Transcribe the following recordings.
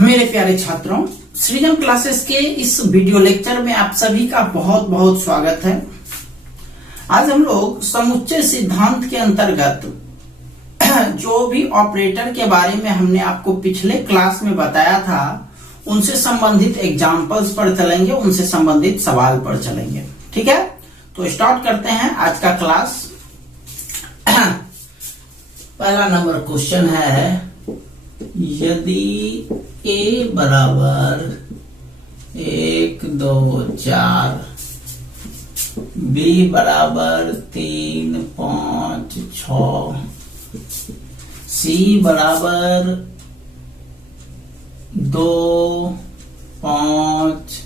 मेरे प्यारे छात्रों, सृजन क्लासेस के इस वीडियो लेक्चर में आप सभी का बहुत बहुत स्वागत है। आज हम लोग समुच्चय सिद्धांत के अंतर्गत जो भी ऑपरेटर के बारे में हमने आपको पिछले क्लास में बताया था उनसे संबंधित एग्जाम्पल्स पर चलेंगे, उनसे संबंधित सवाल पर चलेंगे। ठीक है, तो स्टार्ट करते हैं आज का क्लास। पहला नंबर क्वेश्चन है, यदि a बराबर 1, 2, 4, b बराबर 3, 5, 6, c बराबर 2, 5,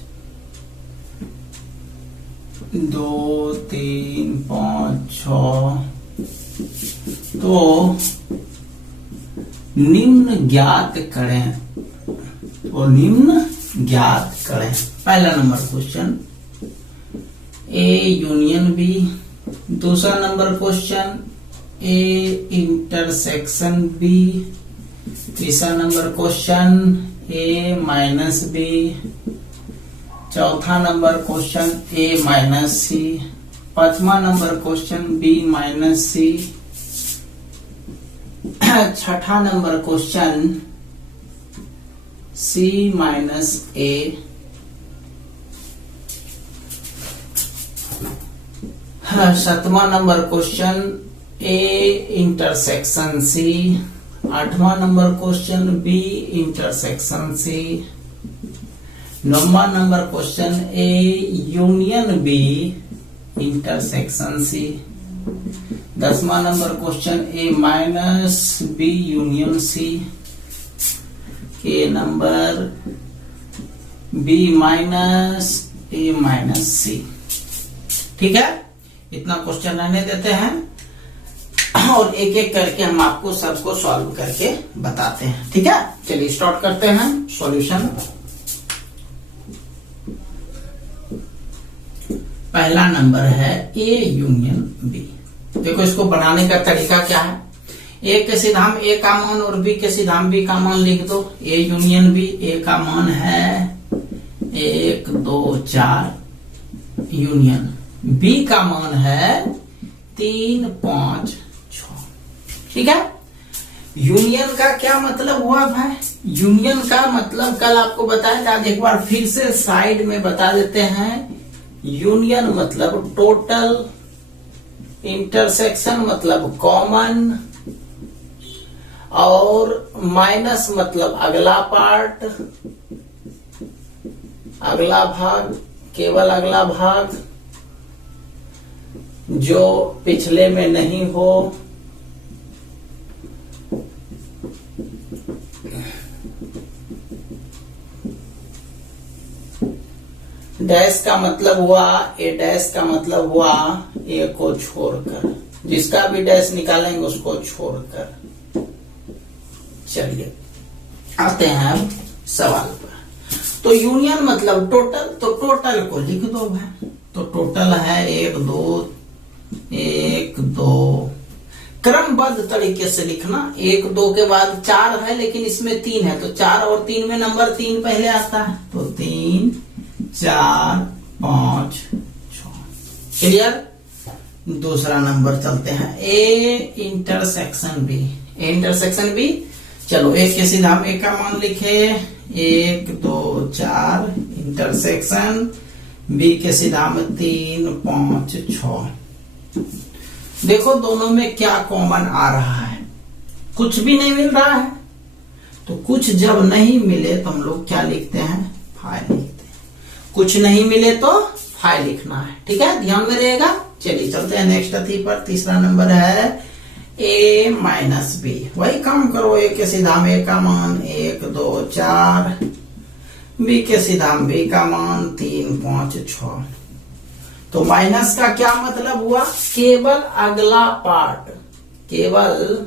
2, 3, 5, 6, तो निम्न ज्ञात करें। तो निम्न ज्ञात करें। पहला number question A union B. दूसरा number question A intersection B. तीसरा number question A minus B. चौथा number question A minus C. पांचवा number question B minus C. छठा number question C minus A. सातवां number question A intersection C. आठवां number question B intersection C. नौवां number question A union B intersection C. 10वां number question A minus B union C. K number B minus A minus C. ठीक है, इतना question रहने देते हैं और एक एक करके हम आपको सबको सॉल्व करके बताते हैं। ठीक है, चलिए स्टार्ट करते हैं सॉल्यूशन। पहला नंबर है ए यूनियन बी। देखो, इसको बनाने का तरीका क्या है। ए के सीधा हम ए का मान और बी के सीधा हम बी का मान लिख दो। ए यूनियन बी, ए का मान है 1, 2, 4 यूनियन बी का मान है 3, 5, 6। ठीक है, यूनियन का क्या मतलब हुआ भाई? यूनियन का मतलब कल आपको बताया था, एक बार फिर से साइड में बता देते हैं। यूनियन मतलब टोटल, इंटरसेक्शन मतलब कॉमन, और माइनस मतलब अगला पार्ट, अगला भाग, केवल अगला भाग जो पिछले में नहीं हो। डैश का मतलब हुआ, ए डैश का मतलब हुआ ए को छोड़कर, जिसका भी डैश निकालेंगे उसको छोड़कर। चलिए आते हैं अब सवाल पर। तो यूनियन मतलब टोटल, तो टोटल को लिख दो भाई। तो टोटल है 1, 2 क्रमबद्ध तरीके से लिखना। 1, 2 के बाद 4 है, लेकिन इसमें 3 है, तो 4 और 3 में नंबर 3 पहले आता है। तो 3, 4, 5, 6। क्लियर। दूसरा नंबर चलते हैं A intersection B. A intersection B, चलो ए के सीधा हम ए का मान लिखे 1, 2, 4 इंटरसेक्शन बी के सीधा में 3, 5, 6। देखो दोनों में क्या कॉमन आ रहा है? कुछ भी नहीं मिल रहा है। तो कुछ जब नहीं मिले तो हम लोग क्या लिखते हैं? फाइल लिखते हैं। कुछ नहीं मिले तो फाइल लिखना है। ठीक है, ध्यान में रहेगा। चलिए चलते हैं नेक्स्ट अथी पर। तीसरा नंबर है ए माइनस बी। वही काम करो, ए के सीधा में ए का मान 1, 2, 4, बी के सीधा में बी का मान 3, 5, 6। तो माइनस का क्या मतलब हुआ? केवल अगला पार्ट, केवल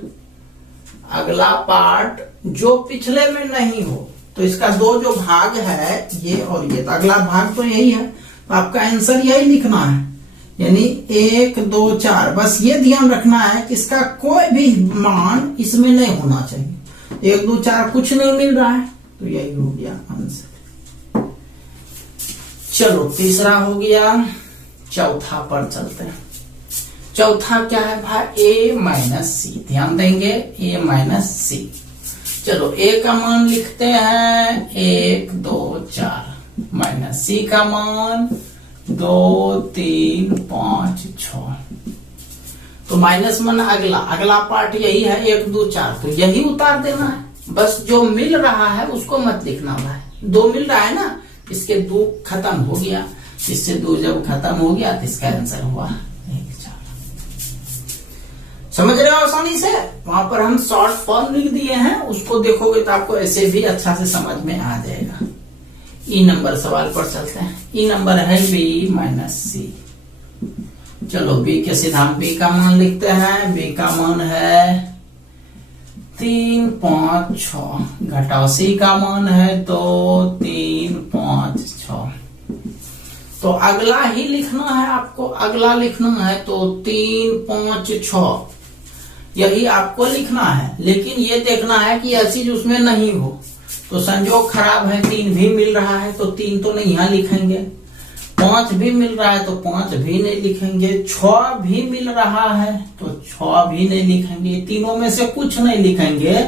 अगला पार्ट जो पिछले में नहीं हो। तो इसका दो जो भाग है, ये और ये, तो अगला भाग तो यही है। तो आपका आंसर यही लिखना है, यानी 1, 2, 4। बस ये ध्यान रखना है कि इसका कोई भी मान इसमें नहीं होना चाहिए। 1, 2, 4 कुछ नहीं मिल रहा है, तो यही हो गया आंसर। चलो तीसरा हो गया, चौथा पर चलते हैं। चौथा क्या है भाई, ए माइनस सी। ध्यान देंगे, ए माइनस सी। चलो ए का मान लिखते हैं 1 2 4, माइनस सी का मान 2 3 5 6। तो माइनस मन अगला पार्ट यही है 1 2 4, तो यही उतार देना है। बस जो मिल रहा है उसको मत लिखना भाई। 2 मिल रहा है ना, इसके 2 खत्म हो गया, इससे 2 जब खत्म हो गया तो इसका आंसर हुआ 1 4। समझ रहे हो आसानी से? वहां पर हम शॉर्ट फॉर्म लिख दिए हैं, उसको देखोगे तो आपको ऐसे भी अच्छा से समझ में आ जाएगा। ई नंबर सवाल पर चलते हैं। ई नंबर है बी माइनस सी। चलो बी के सिद्धांत, बी का मान लिखते हैं। बी का मान है 3 5 6, घटाओ सी का मान है 2 3 5 6। तो अगला ही लिखना है आपको, अगला लिखना है तो 3 5 6 यही आपको लिखना है। लेकिन ये देखना है कि यह चीज उसमें नहीं हो। तो संजोग खराब है, 3 भी मिल रहा है तो 3 तो नहीं यहाँ लिखेंगे, 5 भी मिल रहा है तो 5 भी नहीं लिखेंगे, 6 भी मिल रहा है तो 6 भी नहीं लिखेंगे। तीनों में से कुछ नहीं लिखेंगे।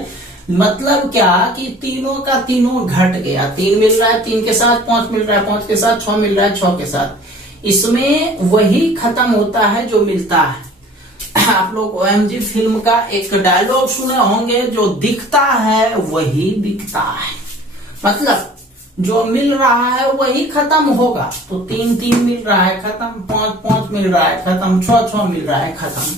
मतलब क्या कि तीनों का तीनों घट गया। 3 मिल रहा है, 3 के साथ 5 मिल रहा है, 5 के साथ 6 मिल रहा है, 6 के साथ। इसमें वही खत्म होता है जो मिलता है। आप लोग OMG फिल्म का एक डायलॉग सुने होंगे, जो दिखता है वही बिकता है। मतलब जो मिल रहा है वही खत्म होगा। तो 3 3 मिल रहा है खत्म, 5 5 मिल रहा है खत्म, 6 6 मिल रहा है खत्म।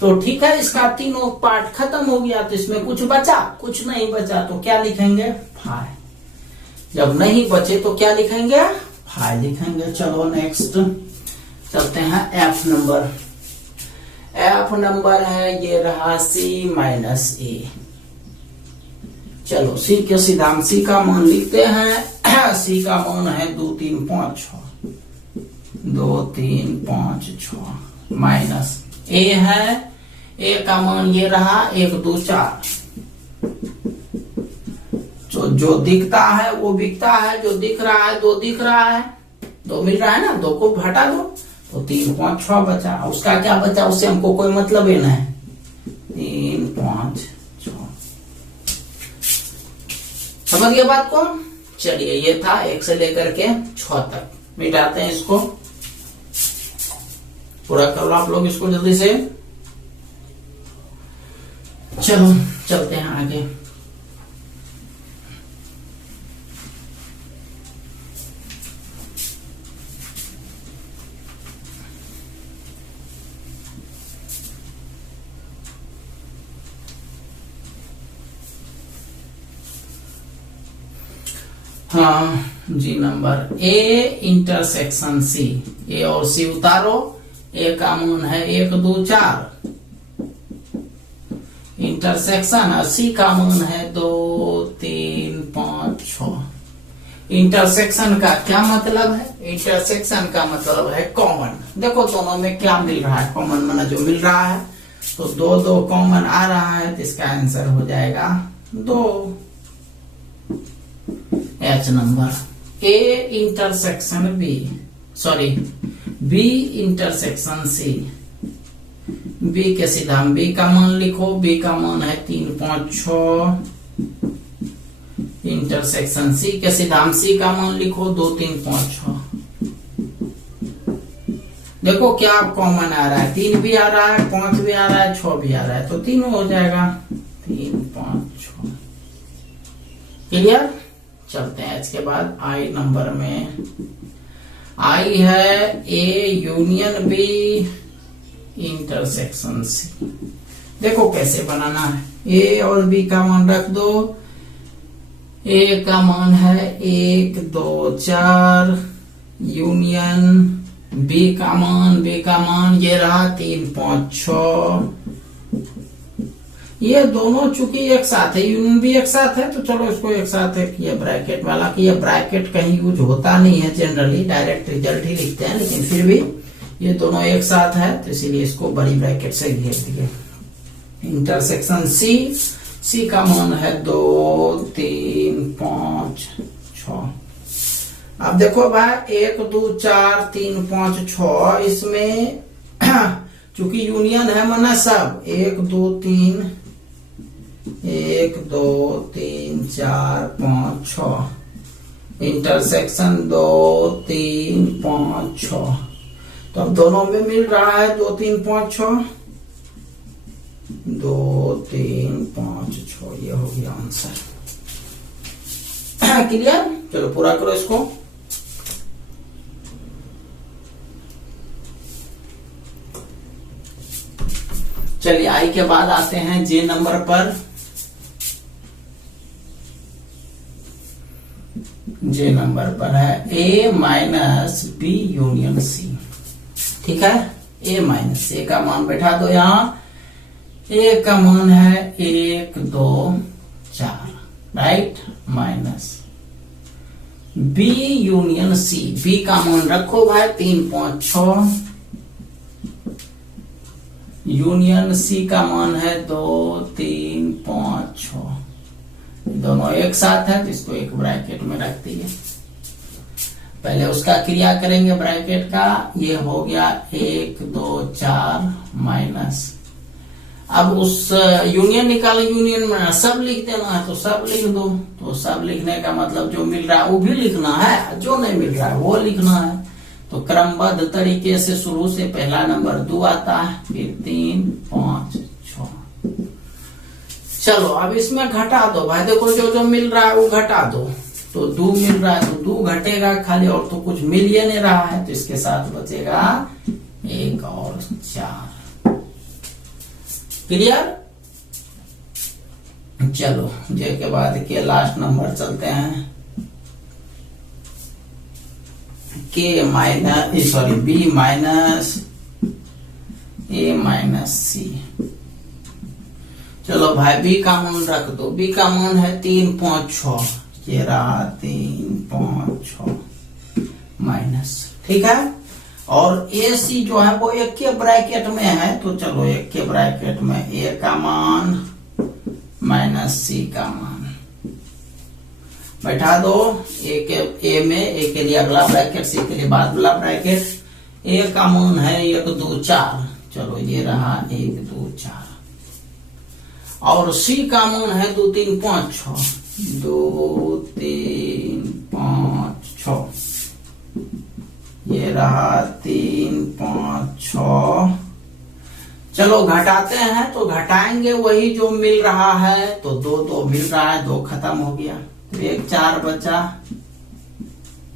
तो ठीक है, इसका तीनों पार्ट खत्म हो गया। तो इसमें कुछ बचा? कुछ नहीं बचा। तो क्या लिखेंगे? 5। जब नहीं बचे तो क्या लिखेंगे? 5 लिखेंगे। चलो नेक्स्ट चलते हैं। एफ नंबर, एफ नंबर है ये रहा सी माइनस ए। चलो सी के सिद्धांत, सी का मान लिखते हैं। सी का मान है 2 3 5 6, 2 3 5 6, माइनस ए है। ए का मान ये रहा 1 2 4। तो जो दिखता है वो बिकता है, जो दिख रहा है 2 दिख रहा है, 2 मिल रहा है ना, 2 को हटा दो तो 3 5 6 बचा। उसका क्या बचा, उससे हमको कोई मतलब ही नहीं। 3 5 6, समझ गए बात को? चलिए ये था 1 से लेकर के 6 तक। मिटाते हैं इसको, पूरा कर लो आप लोग इसको जल्दी से। चलो चलते हैं आगे। हाँ जी, नंबर ए इंटरसेक्शन सी। ए और सी उतारो। ए का मान है 1 2 4, इंटरसेक्शन, और सी का मान है 2 3 5 6। इंटरसेक्शन का क्या मतलब है? इंटरसेक्शन का मतलब है कॉमन। देखो दोनों में क्या मिल रहा है, कॉमन माना जो मिल रहा है। तो 2 2 कॉमन आ रहा है तो इसका आंसर हो जाएगा 2। H number A intersection B, sorry B intersection C. B के सिद्धांत, बी का मान लिखो। बी का मान है 3 5 6, इंटरसेक्शन सी के सिद्धांत, सी का मान लिखो 2 3 5 6। देखो क्या कॉमन आ रहा है, 3 भी आ रहा है, 5 भी आ रहा है, 6 भी आ रहा है, तो तीनों हो जाएगा 3 5 6। क्लियर? चलते हैं इसके बाद आई नंबर में। आई है A union B intersection C. देखो कैसे बनाना है। ए और बी का मान रख दो। ए का मान है 1 2 4, यूनियन बी का मान ये रहा 3 5 6। ये दोनों चूंकि एक साथ है, यूनियन भी एक साथ है, तो चलो इसको एक साथ है। ये ब्रैकेट वाला, कि ये ब्रैकेट कहीं यूज होता नहीं है, जनरली डायरेक्ट रिजल्ट ही लिखते हैं, लेकिन फिर भी ये दोनों एक साथ है तो इसीलिए इसको बड़ी ब्रैकेट से घेर दिए। इंटरसेक्शन सी, सी का मान है 2 3 5 6। अब देखो भाई 1 2 4 3 5 6 इसमें चूंकि यूनियन है मना सब 1 2 3 1 2 3 4 5 6 इंटरसेक्शन 2 3 5 6। तो अब दोनों में मिल रहा है 2 3 5 6 2 3 5 6। ये हो गया आंसर। क्लियर? चलो पूरा करो इसको। चलिए आई के बाद आते हैं जे नंबर पर। जे नंबर पर है a minus B union C. ठीक है, a माइनस ए का मान बैठा दो यहां। a का मान है 1 2 4 right, minus b union C. b का मान रखो भाई 3 5 6 यूनियन सी का मान है 2 3 5 6। दोनों एक साथ है तो इसको एक ब्रैकेट में रख दिए। पहले उसका क्रिया करेंगे ब्रैकेट का। ये हो गया 1 2 4 माइनस। अब उस यूनियन निकालो, यूनियन में सब लिख देना है तो सब लिख दो। तो सब लिखने का मतलब जो मिल रहा है वो भी लिखना है, जो नहीं मिल रहा है वो लिखना है। तो क्रमबद्ध तरीके से शुरू से पहला नंबर 2 आता है, फिर 3 5 6। चलो अब इसमें घटा दो भाई। देखो जो जो मिल रहा है वो घटा दो। तो 2 मिल रहा है तो 2 घटेगा खाली, और तो कुछ मिल ही नहीं रहा है तो इसके साथ बचेगा 1 और 4। क्लियर? चलो जे के बाद के लास्ट नंबर चलते हैं। के माइनस सॉरी बी माइनस ए माइनस सी। चलो भाई बी का मान रख दो। बी का मान है 3 5 6। ये रहा 3 5 6 माइनस। ठीक है, और ए सी जो है वो एक के ब्रैकेट में है। तो चलो एक के ब्रैकेट में ए का मान माइनस सी का मान बैठा दो। ए में ए के लिए अगला ब्रैकेट, सी के लिए बाद वाला ब्रैकेट। ए का मान है 1 2 4। चलो ये रहा 1 2 4। और सी का मान है 2 3 5 6। 2 3 5 6। ये रहा 3 5 6। चलो घटाते हैं तो घटाएंगे वही जो मिल रहा है। तो 2 2 मिल रहा है, 2 खत्म हो गया तो 1 4 बचा,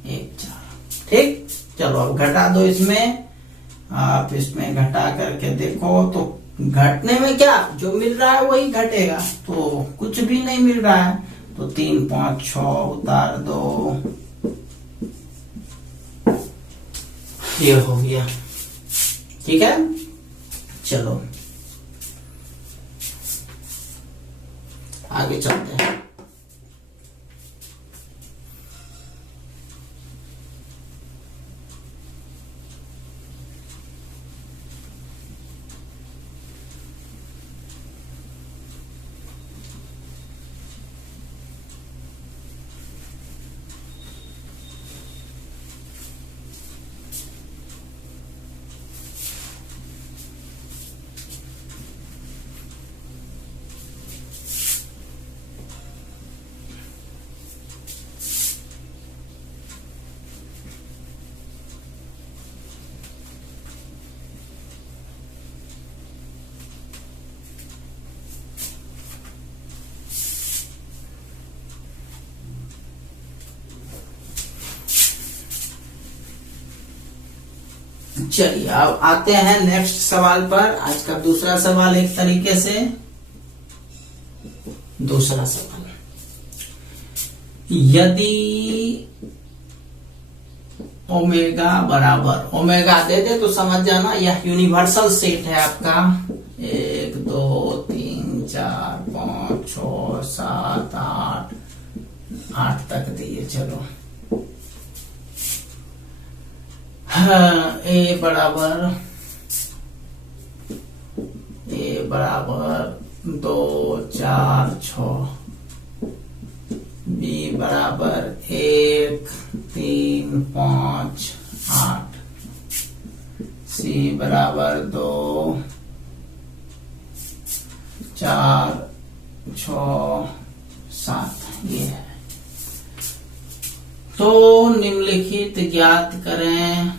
1 4। ठीक, चलो अब घटा दो इसमें। आप इसमें घटा करके देखो तो घटने में क्या जो मिल रहा है वही घटेगा। तो कुछ भी नहीं मिल रहा है तो 3 5 6 उतार दो। ये हो गया। ठीक है, चलो आगे चलते हैं। चलिए अब आते हैं नेक्स्ट सवाल पर। आज का दूसरा सवाल एक तरीके से दूसरा सवाल, यदि ओमेगा बराबर, ओमेगा दे दे तो समझ जाना यह यूनिवर्सल सेट है आपका। 1 2 3 4 5 6 7 8 तक दिए। चलो ए बराबर 2 4 6, बी बराबर 1 3 5 8, सी बराबर 2 4 6 7, ये है। तो निम्नलिखित ज्ञात करें,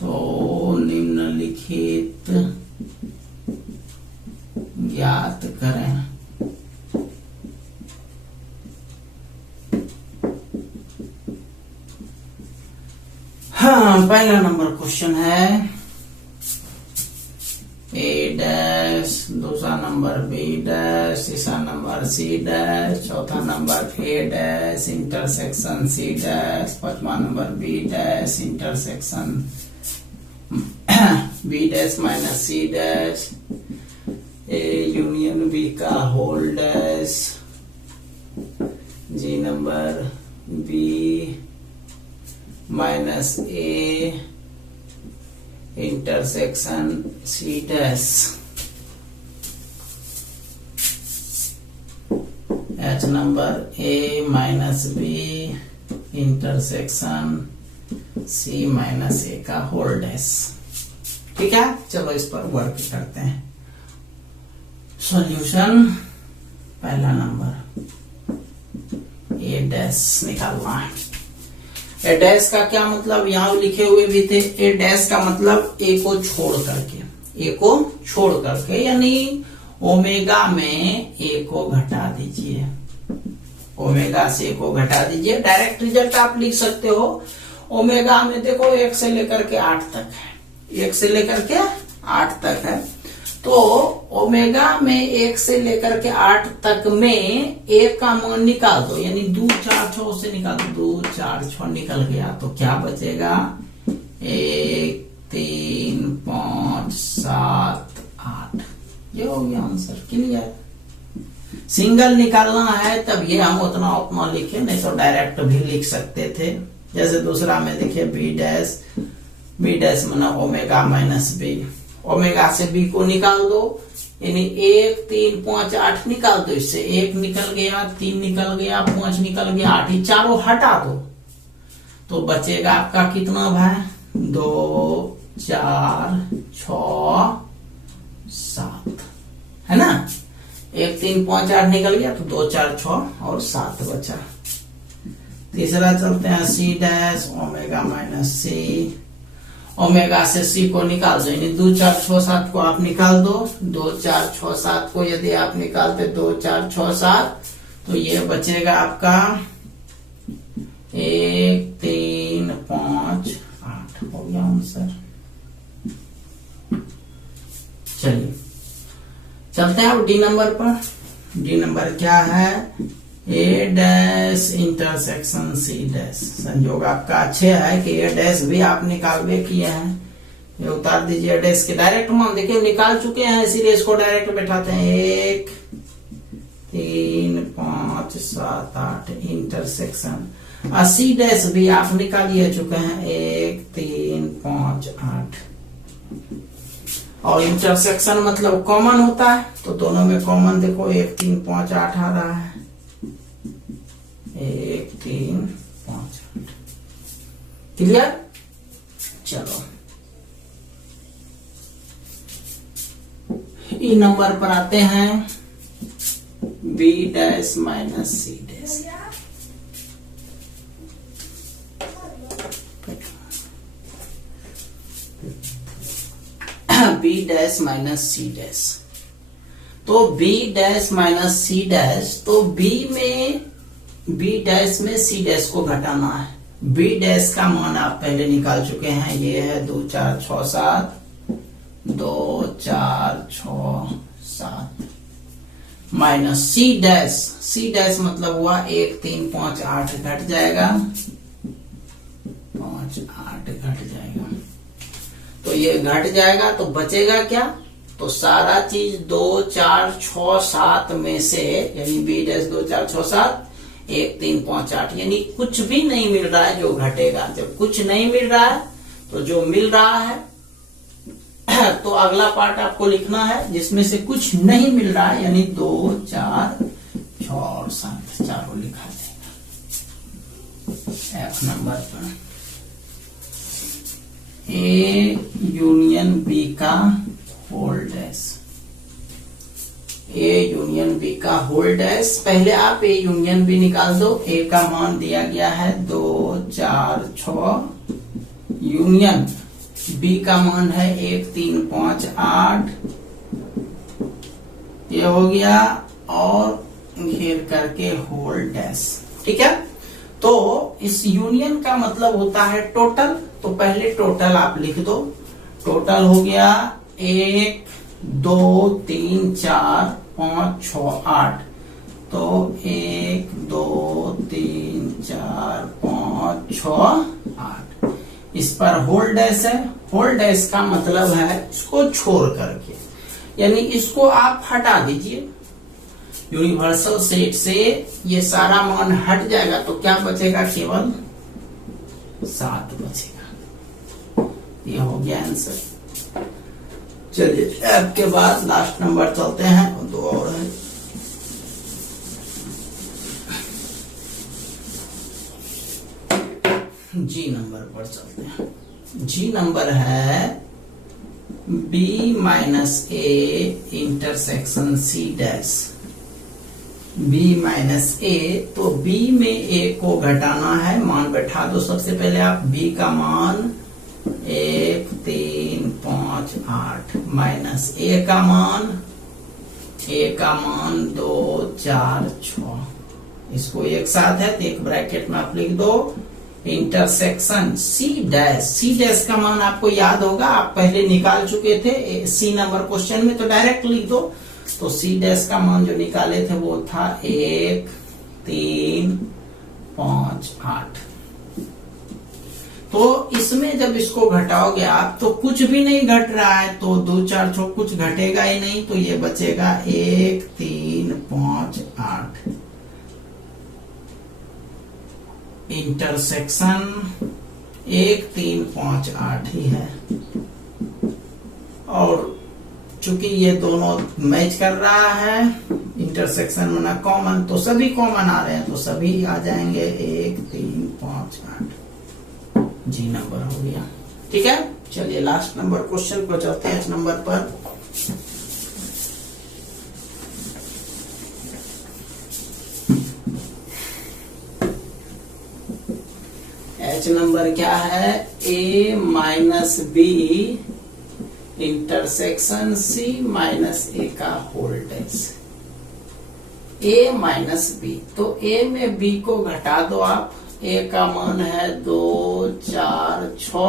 तो निम्नलिखित ज्ञात करें। हाँ, पहला नंबर क्वेश्चन है ए डैश, दूसरा नंबर बी डैश, तीसरा नंबर सी डैश, चौथा number A dash intersection C dash, पांचवा number B dash intersection B dash minus C dash, A union B का whole dash, G number B minus A intersection C dash, H number A minus B intersection C minus A का whole dash. ठीक है, चलो इस पर work करते हैं। Solution, पहला नंबर ए डैश निकालना है। ए डैश का क्या मतलब, यहां लिखे हुए भी थे। ए डैश का मतलब ए को छोड़ करके, ए को छोड़ करके, यानी ओमेगा में ए को घटा दीजिए, ओमेगा से ए को घटा दीजिए। डायरेक्ट रिजल्ट आप लिख सकते हो। ओमेगा में देखो 1 से लेकर के 8 तक है, 1 से लेकर के 8 तक है। तो ओमेगा में 1 से लेकर के 8 तक में एक का मान निकाल दो, यानी 2 4 6 से निकाल दो, 2 4 6 निकल गया तो क्या बचेगा, 1 3 5 7 8, ये हो गया आंसर। क्लियर। सिंगल निकालना है तब ये हम उतना लिखे, नहीं तो डायरेक्ट भी लिख सकते थे। जैसे दूसरा में देखिए बी डैश माना ओमेगा माइनस बी, ओमेगा से बी को निकाल दो, यानी 1 3 5 8 निकाल दो। इससे 1 निकल गया, 3 निकल गया, 5 निकल गया, 8, ये चारों हटा दो तो बचेगा आपका कितना भाई, 2 4 6 7, है ना। 1 3 5 8 निकल गया तो 2 4 6 और 7 बचा। तीसरा चलते हैं सी डैश, ओमेगा माइनस सी, ओमेगा से सी को निकाल दो, यानी 2 4 6 7 को आप निकाल दो। 2 4 6 7 को यदि आप निकालते 2 4 6 7 तो ये बचेगा आपका 1 3 5 8, हो गया आंसर। चलिए चलते हैं अब डी नंबर पर। डी नंबर क्या है, A dash intersection C dash. संयोग आपका अच्छे है कि ए डैश भी आप निकालबे किए हैं, ये उतार दीजिए डैश के डायरेक्ट मान, देखिए निकाल चुके हैं, इसीलिए इसको डायरेक्ट बैठाते हैं। 1 3 5 7 8 इंटरसेक्शन, सी डैश भी आप निकालिए चुके हैं, 1 3 5 8। और इंटरसेक्शन मतलब कॉमन होता है, तो दोनों में कॉमन देखो 1 3 5 8 आ रहा है, 1 3 5 8। क्लियर। चलो ई नंबर पर आते हैं, B dash minus C dash. B dash minus C dash, तो B dash minus C dash, तो बी डैश में सी डैश को घटाना है। बी डैश का मान आप पहले निकाल चुके हैं, ये है 2 4 6 7, 2 4 6 7 माइनस सी डैश मतलब हुआ 1 3 5 8 घट जाएगा, 5 8 घट जाएगा। तो ये घट जाएगा तो बचेगा क्या, तो सारा चीज 2 4 6 7 में से, यानी बी डैश 2 4 6 7 1 3 5 8, यानी कुछ भी नहीं मिल रहा है जो घटेगा। जब कुछ नहीं मिल रहा है तो जो मिल रहा है तो अगला पार्ट आपको लिखना है जिसमें से कुछ नहीं मिल रहा है, यानी 2, 4, 6 और 7 चारों लिखा जाएगा F नंबर पर। ए यूनियन बी का whole dash, A union B का होल डैश। पहले आप ए यूनियन बी निकाल दो। ए का मान दिया गया है 2, 4, 6, यूनियन बी का मान है 1, 3, 5, 8, ये हो गया, और घेर करके होल डैश। ठीक है, तो इस यूनियन का मतलब होता है टोटल, तो पहले टोटल आप लिख दो। टोटल हो गया 1, 2, 3, 4, 5, 6, 8, तो 1, 2, 3, 4, 5, 6, 8। इस पर होल डैश है। होल डैश का मतलब है इसको छोड़ करके, यानी इसको आप हटा दीजिए। यूनिवर्सल सेट से ये सारा मान हट जाएगा तो क्या बचेगा, केवल 7 बचेगा। ये हो गया आंसर। चलिए आपके बाद लास्ट नंबर चलते हैं, 2 और है। जी नंबर पर चलते हैं। जी नंबर है B minus A intersection C dash. B minus A, तो B में A को घटाना है, मान बैठा दो। सबसे पहले आप B का मान 1, 3, 5, 8 माइनस A का मान 2, 4, 6, इसको एक साथ है तो एक ब्रैकेट में आप लिख दो intersection C dash. C dash का मान आपको याद होगा, आप पहले निकाल चुके थे C नंबर क्वेश्चन में, तो डायरेक्ट लिख दो। तो C डैश का मान जो निकाले थे वो था 1, 3, 5, 8। तो इसमें जब इसको घटाओगे आप तो कुछ भी नहीं घट रहा है, तो 2, 4, 6 कुछ घटेगा ही नहीं, तो ये बचेगा 1, 3, 5, 8। इंटरसेक्शन 1, 3, 5, 8 ही है, और चूंकि ये दोनों मैच कर रहा है, इंटरसेक्शन में ना कॉमन, तो सभी कॉमन आ रहे हैं, तो सभी आ जाएंगे 1, 3, 5, 8। जी नंबर हो गया। ठीक है, चलिए लास्ट नंबर क्वेश्चन को चलते हैं। इस नंबर पर H नंबर क्या है, A minus B intersection C minus A का whole dash. A minus B, तो A में B को घटा दो आप। A का मान है 2, 4, 6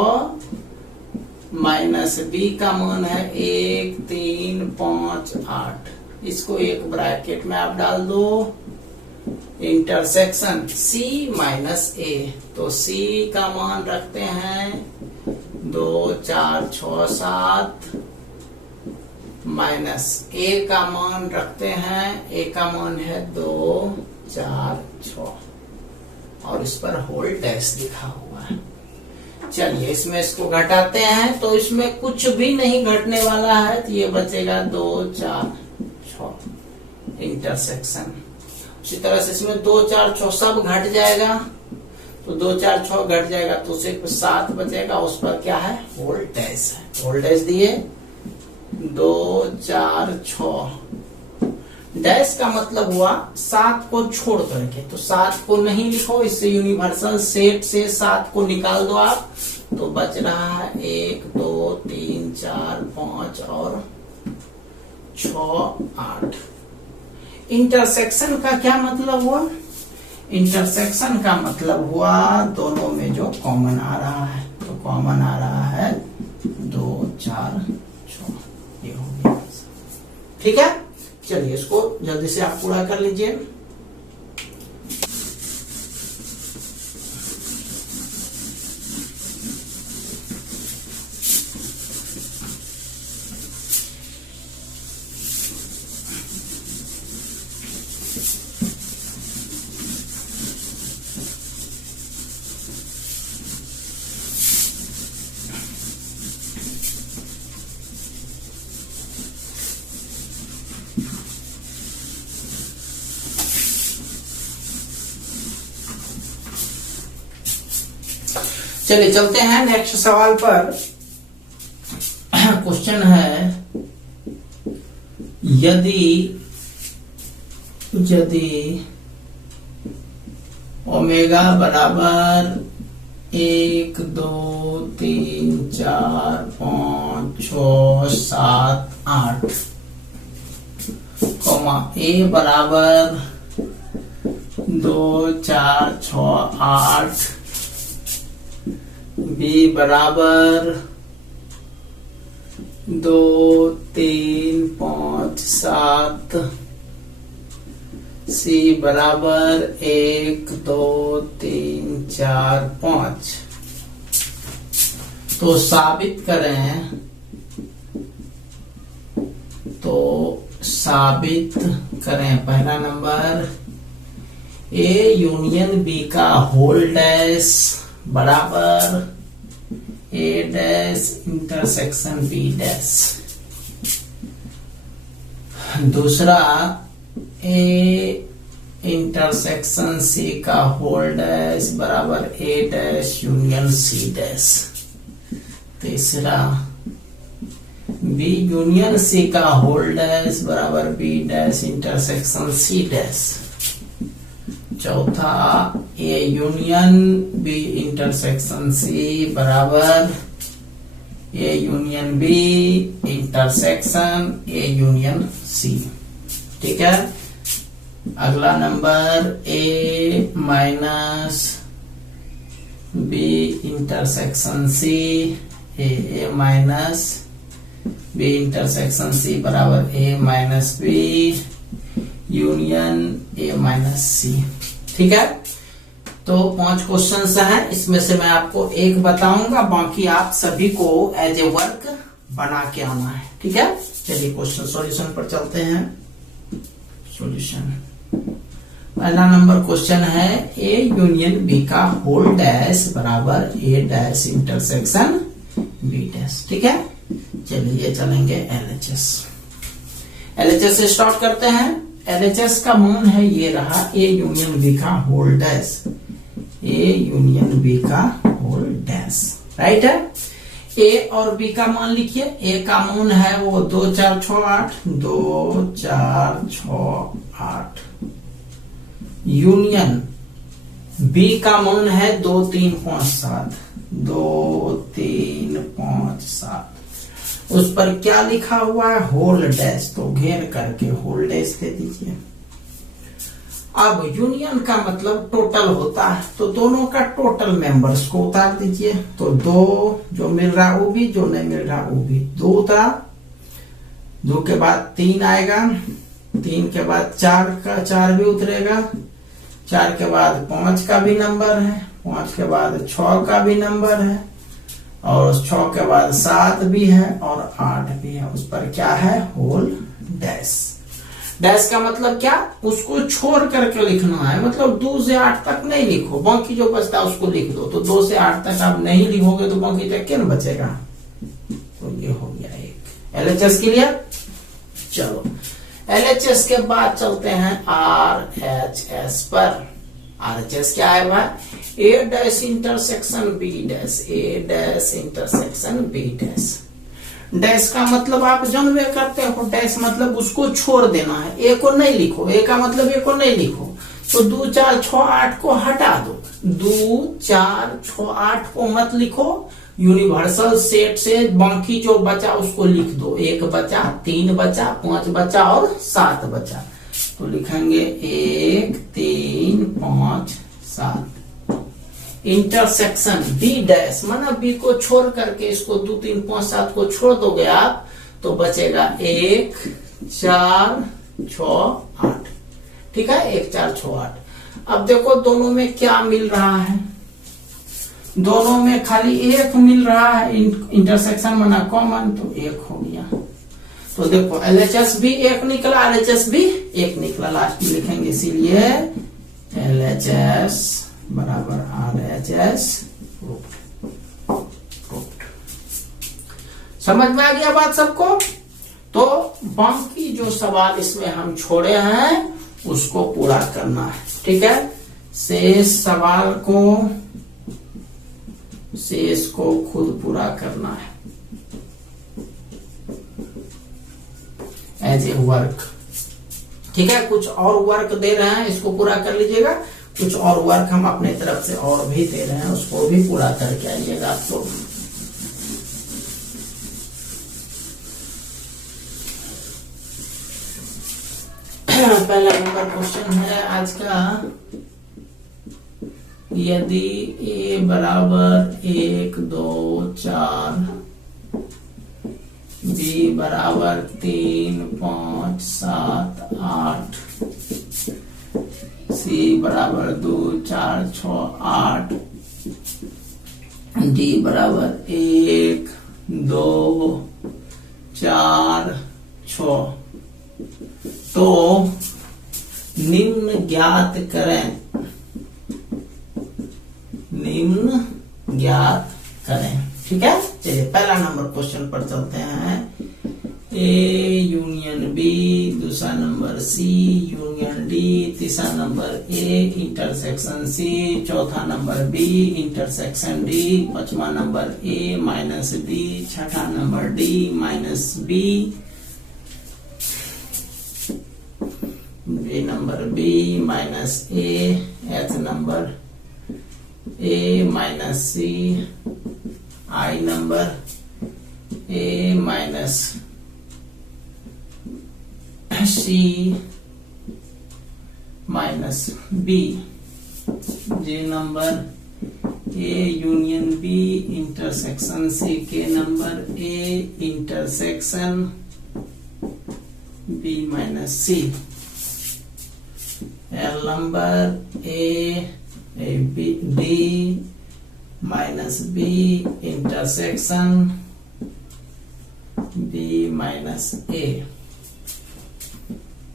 माइनस B का मान है 1, 3, 5, 8, इसको एक ब्रैकेट में आप डाल दो। इंटरसेक्शन C माइनस A, तो C का मान रखते हैं 2, 4, 6, 7 माइनस A का मान रखते हैं, A का मान है 2, 4, 6, और इस पर होल डैश लिखा हुआ है। चलिए इसमें इसको घटाते हैं, तो इसमें कुछ भी नहीं घटने वाला है, तो ये बचेगा 2, 4, 6 इंटरसेक्शन। उसी तरह से इसमें 2, 4, 6 सब घट जाएगा, तो 2, 4, 6 घट जाएगा, तो सिर्फ 7 बचेगा, उस पर क्या है, होल डैश है। होल डैश दिए 2, 4, 6, डैश का मतलब हुआ 7 को छोड़ करके, तो 7 को नहीं लिखो, इससे यूनिवर्सल सेट से 7 को निकाल दो आप, तो बच रहा है 1, 2, 3, 4, 5 और 6, 8। इंटरसेक्शन का क्या मतलब हुआ, इंटरसेक्शन का मतलब हुआ दोनों में जो कॉमन आ रहा है, तो कॉमन आ रहा है 2, 4, 6, ये हो गया। ठीक है, चलिए इसको जल्दी से आप पूरा कर लीजिए। चलिए चलते हैं नेक्स्ट सवाल पर। क्वेश्चन है, यदि ओमेगा बराबर 1 2 3 4 5 6 7 8, ए बराबर 2 4 6 8, बी बराबर 2 3 5 7, सी बराबर 1 2 3 4 5। तो साबित करें, पहला नंबर, ए यूनियन बी का होल डैश बराबर A dash intersection B dash. दूसरा, ए इंटरसेक्शन सी का होल डैश बराबर A dash union C dash. तीसरा, बी यूनियन सी का होल डैश बराबर B dash intersection C dash. चौथा, A union B intersection C बराबर A union B intersection A union C. ठीक है। अगला number, A minus B intersection C, A minus B intersection C बराबर A minus B union A minus C. ठीक है। तो 5 questions हैं, इसमें से मैं आपको एक बताऊंगा, बाकी आप सभी को एज ए वर्क बना के आना है। ठीक है। चलिए क्वेश्चन सॉल्यूशन पर चलते हैं। सॉल्यूशन, पहला नंबर क्वेश्चन है, ए यूनियन बी का होल डैश बराबर A dash intersection B dash. ठीक है। चलिए चलेंगे एलएचएस। एलएचएस से स्टार्ट करते हैं। एलएचएस का मान है, ये रहा ए यूनियन बी का whole dash, A union B का होल डैश, राइट है। ए और बी का मान लिखिए। ए का मान है वो 2 4 6 8, 2 4 6 8। यूनियन बी का मान है 2 3 5 7, 2 3 5 7। उस पर क्या लिखा हुआ है, होल डैश, तो घेर करके होल डैश दे दीजिए। अब यूनियन का मतलब टोटल होता है, तो दोनों का टोटल मेंबर्स को उतार दीजिए। तो 2 जो मिल रहा वो भी, जो नहीं मिल रहा वो भी। 2 उतारा, 2 के बाद 3 आएगा, 3 के बाद 4 का 4 भी उतरेगा, 4 के बाद 5 का भी नंबर है, 5 के बाद 6 का भी नंबर है, और 6 के बाद 7 भी है और 8 भी है। उस पर क्या है, होल डैश। डैश का मतलब क्या, उसको छोड़ करके लिखना है, मतलब 2 से 8 तक नहीं लिखो, बाकी जो बचता है उसको लिख दो। तो 2 से 8 तक आप नहीं लिखोगे तो बाकी तक क्या बचेगा, तो ये हो गया एक एलएचएस के लिए। चलो एलएचएस के बाद चलते हैं आरएचएस पर। आरएचएस क्या है भाई, A dash intersection B dash, A dash intersection B dash. Dash का मतलब आप जानवे करते हो, डैश मतलब उसको छोड़ देना है, ए को नहीं लिखो, ए का मतलब ए को नहीं लिखो। तो 2 4 6 8 को हटा दो, 2 4 6 8 को मत लिखो, यूनिवर्सल सेट से बाकी जो बचा उसको लिख दो। 1 बचा, 3 बचा, 5 बचा और 7 बचा। तो लिखेंगे 1 3 5 7। इंटरसेक्शन बी डैश, माना बी को छोड़ करके इसको 2 3 5 7 को छोड़ दोगे आप, तो बचेगा 1 4 6 8। ठीक है, 1 4 6 8। अब देखो दोनों में क्या मिल रहा है, दोनों में खाली 1 मिल रहा है, इंटरसेक्शन माना कॉमन, तो 1 हो गया। तो देखो एलएचएस भी 1 निकला, एलएचएस भी 1 निकला, लास्ट में लिखेंगे, इसीलिए एलएचएस बराबर आरएचएस प्रूव्ड। समझ में आ गया बात सबको। तो बाकी जो सवाल इसमें हम छोड़े हैं उसको पूरा करना है। ठीक है, शेष सवाल को शेष को खुद पूरा करना है एज ए वर्क। ठीक है, कुछ और वर्क दे रहे हैं, इसको पूरा कर लीजिएगा। कुछ और वर्क हम अपने तरफ से और भी दे रहे हैं, उसको भी पूरा करके आइएगा आप लोग। पहला नंबर क्वेश्चन है आज का, यदि a बराबर 1 2 4, b बराबर 3 5 7 8, c बराबर 2 4 6 8, d बराबर 1 2 4 6, तो निम्न ज्ञात करें, निम्न ज्ञात करें। ठीक है, चलिए पहला नंबर क्वेश्चन पर चलते हैं। ए यूनियन बी, दूसरा नंबर सी यूनियन डी, तीसरा नंबर ए इंटरसेक्शन सी, चौथा नंबर बी इंटरसेक्शन डी, पांचवा नंबर ए माइनस डी, छठा number D minus B, B number B minus A, H number A minus C, I number A minus C minus B, J number A union B intersection C, K number A intersection B minus C, L number A B D minus B intersection B minus A,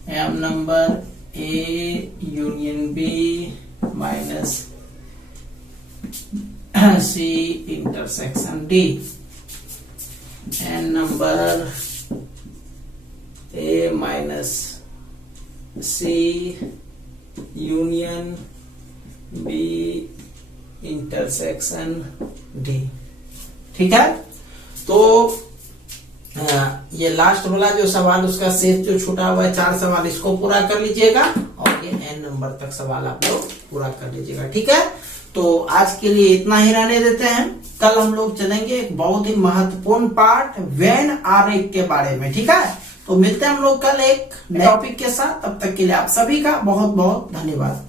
M number A union B minus C intersection D, N number A minus C union B intersection D. ठीक है, तो ये last वाला जो सवाल उसका शेष जो छूटा हुआ है 4 सवाल, इसको पूरा कर लीजिएगा और ये n नंबर तक सवाल आप लोग पूरा कर लीजिएगा। ठीक है, तो आज के लिए इतना ही रहने देते हैं। कल हम लोग चलेंगे एक बहुत ही महत्वपूर्ण पार्ट वेन आरेख के बारे में। ठीक है, तो मिलते हैं हम लोग कल एक नए टॉपिक के साथ। तब तक के लिए आप सभी का बहुत बहुत धन्यवाद।